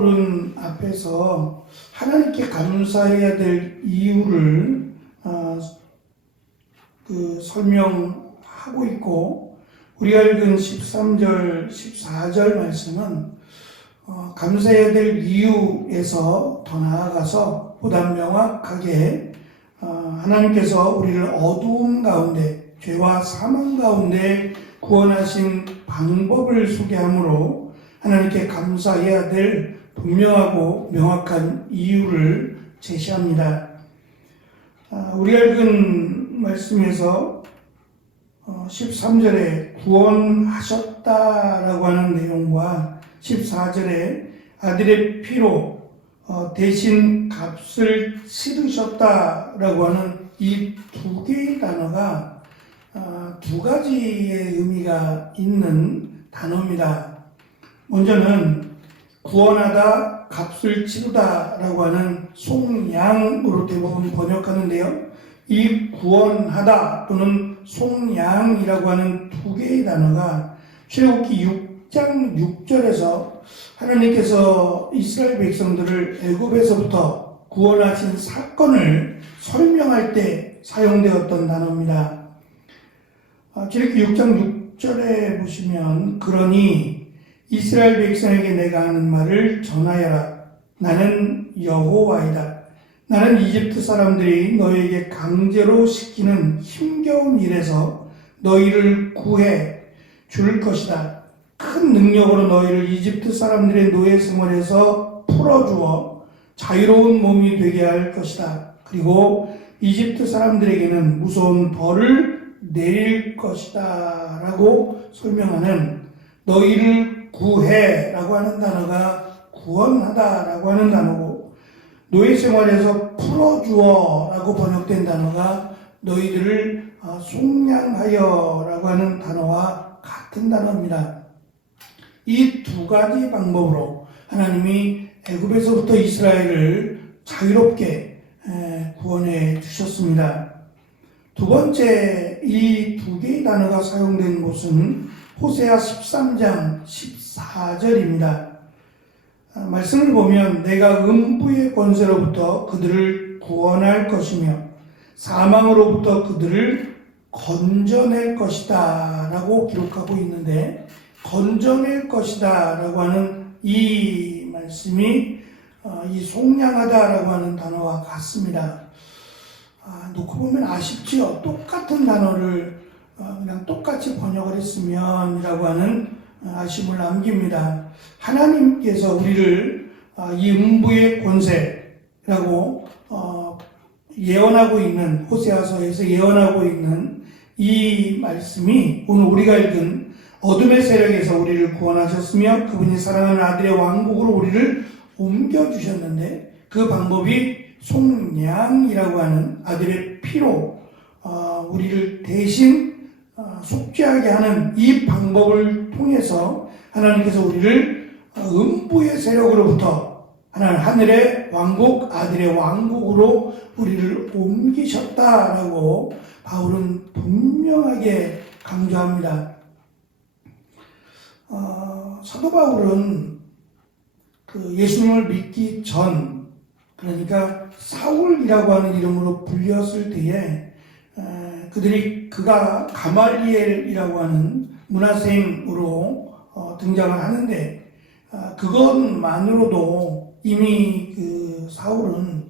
바울은 앞에서 하나님께 감사해야 될 이유를 설명하고 있고, 우리가 읽은 13절, 14절 말씀은 감사해야 될 이유에서 더 나아가서 보다 명확하게 하나님께서 우리를 어두움 가운데, 죄와 사망 가운데 구원하신 방법을 소개하므로 하나님께 감사해야 될 분명하고 명확한 이유를 제시합니다. 우리가 읽은 말씀에서 13절에 구원하셨다라고 하는 내용과 14절에 아들의 피로 대신 값을 치르셨다라고 하는 이 두 개의 단어가 두 가지의 의미가 있는 단어입니다. 먼저는 구원하다, 값을 치르다라고 하는 속량으로 대부분 번역하는데요. 이 구원하다 또는 속량이라고 하는 두 개의 단어가 출애굽기 6장 6절에서 하나님께서 이스라엘 백성들을 애굽에서부터 구원하신 사건을 설명할 때 사용되었던 단어입니다. 출애굽기 6장 6절에 보시면, 그러니 이스라엘 백성에게 내가 하는 말을 전하여라. 나는 여호와이다. 나는 이집트 사람들이 너희에게 강제로 시키는 힘겨운 일에서 너희를 구해 줄 것이다. 큰 능력으로 너희를 이집트 사람들의 노예 생활에서 풀어주어 자유로운 몸이 되게 할 것이다. 그리고 이집트 사람들에게는 무서운 벌을 내릴 것이다 라고 설명하는, 너희를 구해 라고 하는 단어가 구원하다 라고 하는 단어고, 노예 생활에서 풀어주어 라고 번역된 단어가 너희들을 속량하여 라고 하는 단어와 같은 단어입니다. 이 두 가지 방법으로 하나님이 애굽에서부터 이스라엘을 자유롭게 구원해 주셨습니다. 두 번째, 이 두 개의 단어가 사용된 곳은 호세아 13장 14절입니다. 말씀을 보면 내가 음부의 권세로부터 그들을 구원할 것이며 사망으로부터 그들을 건져낼 것이다 라고 기록하고 있는데, 건져낼 것이다 라고 하는 이 말씀이 이 속량하다 라고 하는 단어와 같습니다. 놓고 보면 아쉽지요. 똑같은 단어를 그냥 똑같이 번역을 했으면 이라고 하는 아쉬움을 남깁니다. 하나님께서 우리를 이 음부의 권세라고 예언하고 있는, 호세아서에서 예언하고 있는 이 말씀이 오늘 우리가 읽은 어둠의 세력에서 우리를 구원하셨으며 그분이 사랑하는 아들의 왕국으로 우리를 옮겨주셨는데, 그 방법이 속량이라고 하는 아들의 피로 우리를 대신 속죄하게 하는 이 방법을 통해서 하나님께서 우리를 음부의 세력으로부터 하늘의 왕국, 아들의 왕국으로 우리를 옮기셨다라고 바울은 분명하게 강조합니다. 사도 바울은 예수님을 믿기 전, 그러니까 사울이라고 하는 이름으로 불렸을 때에 그가 가말리엘이라고 하는 문하생으로 등장을 하는데, 그것만으로도 이미 사울은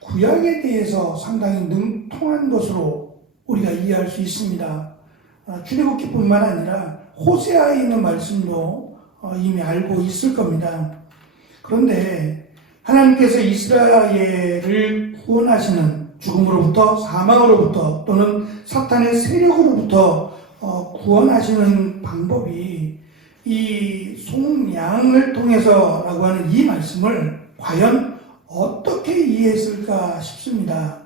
구약에 대해서 상당히 능통한 것으로 우리가 이해할 수 있습니다. 출애굽기뿐만 아니라 호세아에 있는 말씀도 이미 알고 있을 겁니다. 그런데 하나님께서 이스라엘을 구원하시는, 죽음으로부터, 사망으로부터 또는 사탄의 세력으로부터 구원하시는 방법이 이 속량을 통해서라고 하는 이 말씀을 과연 어떻게 이해했을까 싶습니다.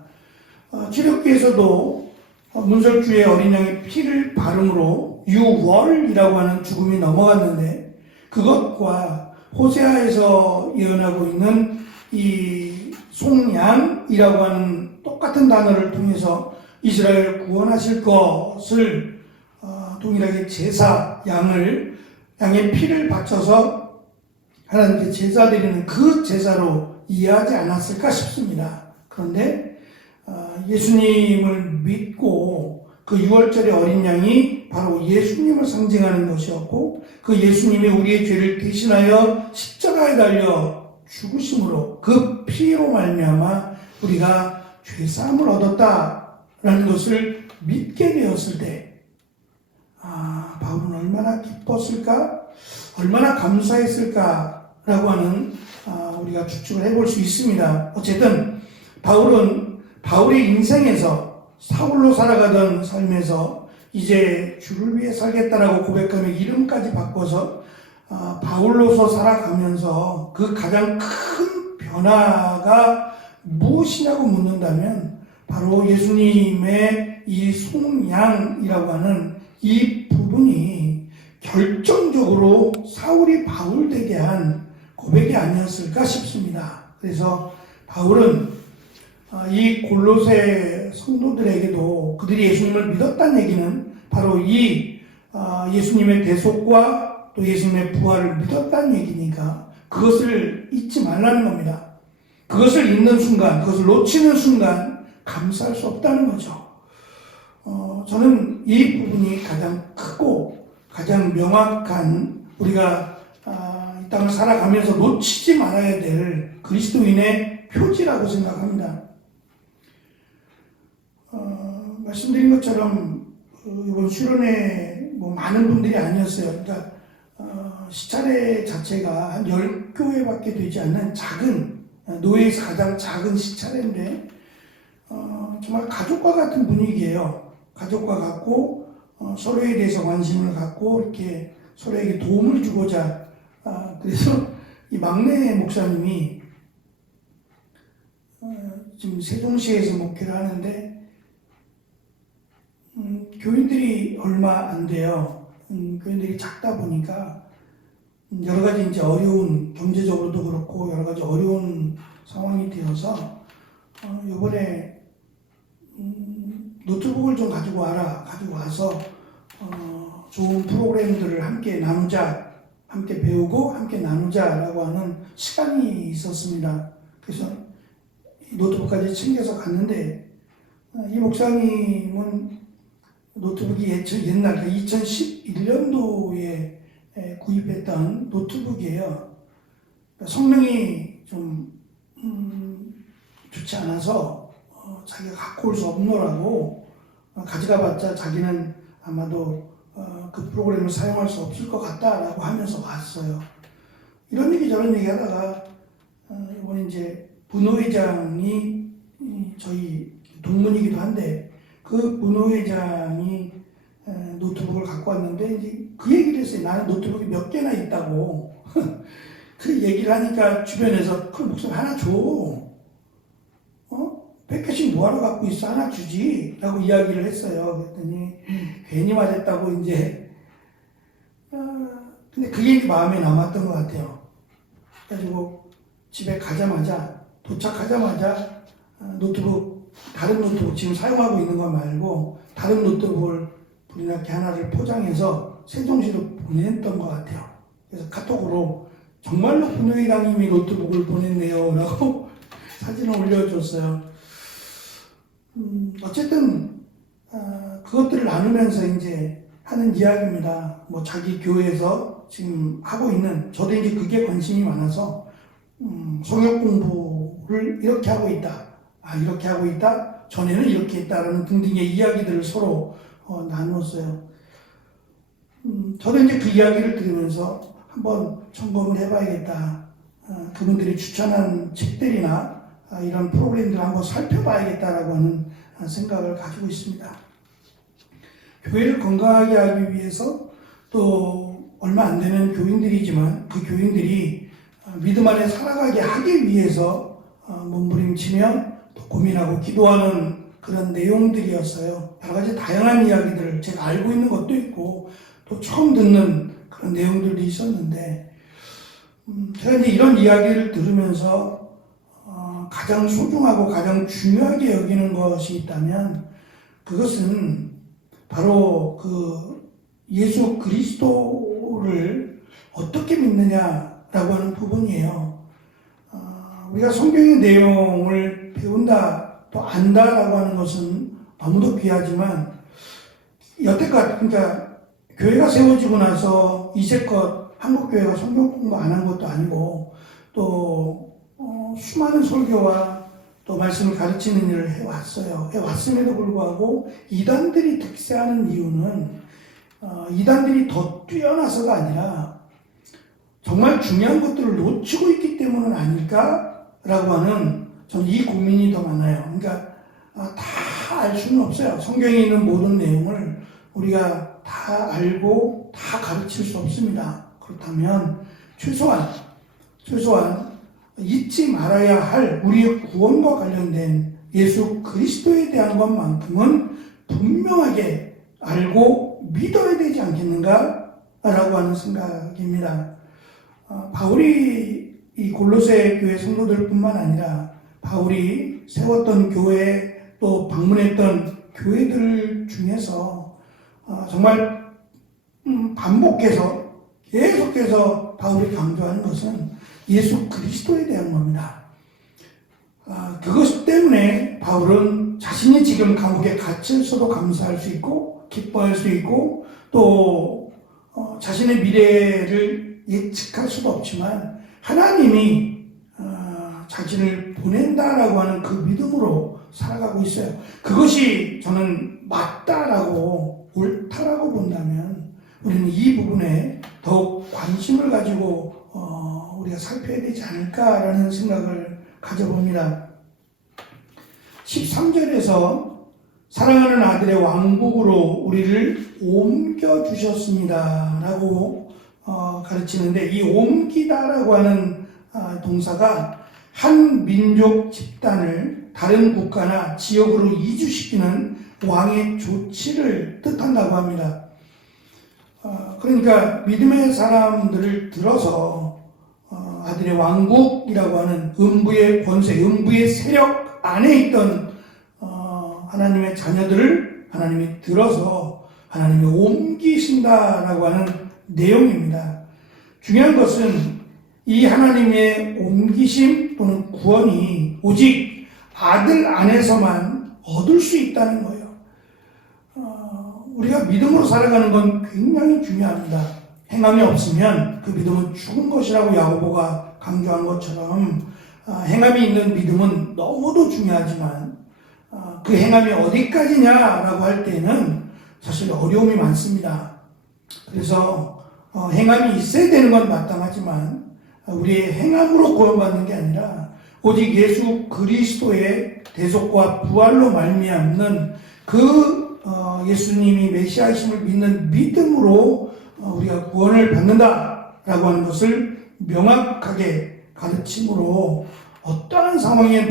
출애굽기에서도 문설주의 어린 양의 피를 바름으로 유월이라고 하는 죽음이 넘어갔는데, 그것과 호세아에서 예언하고 있는 이 속량이라고 하는 똑같은 단어를 통해서 이스라엘을 구원하실 것을 동일하게 제사, 양의 피를 바쳐서 하나님께 제사 드리는 그 제사로 이해하지 않았을까 싶습니다. 그런데 예수님을 믿고 그 유월절의 어린 양이 바로 예수님을 상징하는 것이었고, 그 예수님이 우리의 죄를 대신하여 십자가에 달려 죽으심으로 그 피로 말미암아 우리가 죄사함을 얻었다라는 것을 믿게 되었을 때, 바울은 얼마나 기뻤을까, 얼마나 감사했을까라고 하는 우리가 추측을 해볼 수 있습니다. 어쨌든 바울의 인생에서, 사울로 살아가던 삶에서 이제 주를 위해 살겠다라고 고백하며 이름까지 바꿔서 바울로서 살아가면서 그 가장 큰 변화가 무엇이냐고 묻는다면 바로 예수님의 이 속량이라고 하는 이 부분이 결정적으로 사울이 바울 되게 한 고백이 아니었을까 싶습니다. 그래서 바울은 이 골로새 성도들에게도 그들이 예수님을 믿었다는 얘기는 바로 이 예수님의 대속과 또 예수님의 부활을 믿었다는 얘기니까 그것을 잊지 말라는 겁니다. 그것을 잊는 순간, 그것을 놓치는 순간 감사할 수 없다는 거죠. 저는 이 부분이 가장 크고 가장 명확한 우리가 이 땅을 살아가면서 놓치지 말아야 될 그리스도인의 표지라고 생각합니다. 말씀드린 것처럼 이번 수련회 많은 분들이 아니었어요. 그러니까 시차례 자체가 한 10교회밖에 되지 않는 작은, 노예에서 가장 작은 시차례인데 정말 가족과 같은 분위기예요. 가족과 같고 서로에 대해서 관심을 갖고 이렇게 서로에게 도움을 주고자, 그래서 이 막내 목사님이 지금 세종시에서 목회를 하는데 교인들이 얼마 안 돼요. 교인들이 작다 보니까 여러 가지 이제 어려운, 경제적으로도 그렇고 여러 가지 어려운 상황이 되어서 이번에 노트북을 좀 가지고 와라. 가지고 와서 좋은 프로그램들을 함께 나누자, 함께 배우고 함께 나누자라고 하는 시간이 있었습니다. 그래서 노트북까지 챙겨서 갔는데 이 목사님은 노트북이 옛날 2011년도에 구입했던 노트북이에요. 성능이 좀 좋지 않아서 자기가 갖고 올 수 없노라고, 가져가봤자 자기는 아마도 그 프로그램을 사용할 수 없을 것 같다라고 하면서 왔어요. 이런 얘기 저런 얘기 하다가 이번에 이제 분호회장이 저희 동문이기도 한데 그 분호회장이 노트북을 갖고 왔는데 이제 그 얘기를 했어요. 나는 노트북이 몇 개나 있다고. 그 얘기를 하니까 주변에서 그 목사님 하나 줘. 100개씩 뭐하러 갖고 있어? 하나 주지. 라고 이야기를 했어요. 그랬더니 괜히 말했다고 이제 근데 그 얘기 마음에 남았던 것 같아요. 그래가지고 집에 가자마자, 도착하자마자 노트북, 다른 노트북 지금 사용하고 있는 거 말고 다른 노트북을 불이 나게 하나를 포장해서 세종시로 보냈던 것 같아요. 그래서 카톡으로 정말로 분회장님이 노트북을 보냈네요 라고 사진을 올려줬어요. 어쨌든 그것들을 나누면서 이제 하는 이야기입니다. 뭐 자기 교회에서 지금 하고 있는, 저도 이제 그게 관심이 많아서 성역 공부를 이렇게 하고 있다. 이렇게 하고 있다. 전에는 이렇게 했다라는 등등의 이야기들을 서로 나눴어요. 저도 이제 그 이야기를 들으면서 한번 점검을 해봐야겠다. 그분들이 추천한 책들이나 이런 프로그램들을 한번 살펴봐야겠다라고 하는 생각을 가지고 있습니다. 교회를 건강하게 하기 위해서 또 얼마 안 되는 교인들이지만 그 교인들이 믿음 안에 살아가게 하기 위해서 몸부림치며 또 고민하고 기도하는 그런 내용들이었어요. 여러 가지 다양한 이야기들을 제가 알고 있는 것도 있고 또 처음 듣는 그런 내용들도 있었는데 제가 이제 이런 이야기를 들으면서 가장 소중하고 가장 중요하게 여기는 것이 있다면 그것은 바로 그 예수 그리스도를 어떻게 믿느냐라는 하는 부분이에요. 우리가 성경의 내용을 배운다, 또 안다라고 하는 것은 너무도 귀하지만, 여태껏, 그러니까, 교회가 세워지고 나서 이제껏 한국교회가 성경 공부 안 한 것도 아니고, 또, 수많은 설교와 또 말씀을 가르치는 일을 해왔음에도 불구하고, 이단들이 득세하는 이유는, 이단들이 더 뛰어나서가 아니라, 정말 중요한 것들을 놓치고 있기 때문은 아닐까라고 하는 저는 이 고민이 더 많아요. 그러니까 다 알 수는 없어요. 성경에 있는 모든 내용을 우리가 다 알고 다 가르칠 수 없습니다. 그렇다면 최소한 잊지 말아야 할 우리의 구원과 관련된 예수 그리스도에 대한 것만큼은 분명하게 알고 믿어야 되지 않겠는가라고 하는 생각입니다. 바울이 이 골로새 교회 성도들뿐만 아니라 바울이 세웠던 교회 또 방문했던 교회들 중에서 정말 반복해서 계속해서 바울이 강조하는 것은 예수 그리스도에 대한 겁니다. 그것 때문에 바울은 자신이 지금 감옥에 갇혀서도 감사할 수 있고 기뻐할 수 있고 또 자신의 미래를 예측할 수도 없지만 하나님이 자신을 보낸다라고 하는 그 믿음으로 살아가고 있어요. 그것이 저는 맞다라고 옳다라고 본다면 우리는 이 부분에 더욱 관심을 가지고 우리가 살펴야 되지 않을까라는 생각을 가져봅니다. 13절에서 사랑하는 아들의 왕국으로 우리를 옮겨주셨습니다 라고 가르치는데, 이 옮기다라고 하는 동사가 한 민족 집단을 다른 국가나 지역으로 이주시키는 왕의 조치를 뜻한다고 합니다. 그러니까 믿음의 사람들을 들어서 아들의 왕국이라고 하는 음부의 권세, 음부의 세력 안에 있던 하나님의 자녀들을 하나님이 들어서 하나님이 옮기신다라고 하는 내용입니다. 중요한 것은 이 하나님의 옮기심 또는 구원이 오직 아들 안에서만 얻을 수 있다는 거예요. 우리가 믿음으로 살아가는 건 굉장히 중요합니다. 행함이 없으면 그 믿음은 죽은 것이라고 야고보가 강조한 것처럼 행함이 있는 믿음은 너무도 중요하지만 그 행함이 어디까지냐라고 할 때는 사실 어려움이 많습니다. 그래서 행함이 있어야 되는 건 마땅하지만 우리의 행함으로 구원받는 게 아니라 오직 예수 그리스도의 대속과 부활로 말미암는 그 예수님이 메시아이심을 믿는 믿음으로 우리가 구원을 받는다라고 하는 것을 명확하게 가르침으로 어떠한 상황에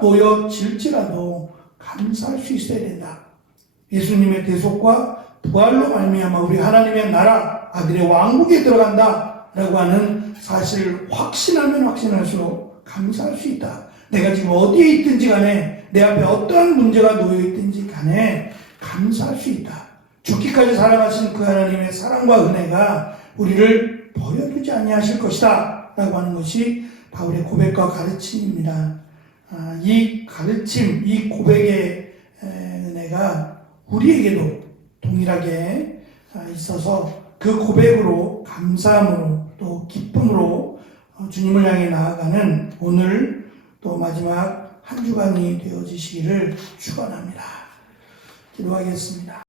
놓여질지라도 감사할 수 있어야 된다. 예수님의 대속과 부활로 말미암아 우리 하나님의 나라 아들의 왕국에 들어간다라고 하는 사실을 확신하면 확신할수록 감사할 수 있다. 내가 지금 어디에 있든지 간에 내 앞에 어떠한 문제가 놓여 있든지 간에 감사할 수 있다. 죽기까지 살아가신 그 하나님의 사랑과 은혜가 우리를 버려두지 아니하실 것이다 라고 하는 것이 바울의 고백과 가르침입니다. 이 가르침, 이 고백의 은혜가 우리에게도 동일하게 있어서 그 고백으로 감사함으로 또 기쁨으로 주님을 향해 나아가는 오늘 또 마지막 한 주간이 되어지시기를 축원합니다. 기도하겠습니다.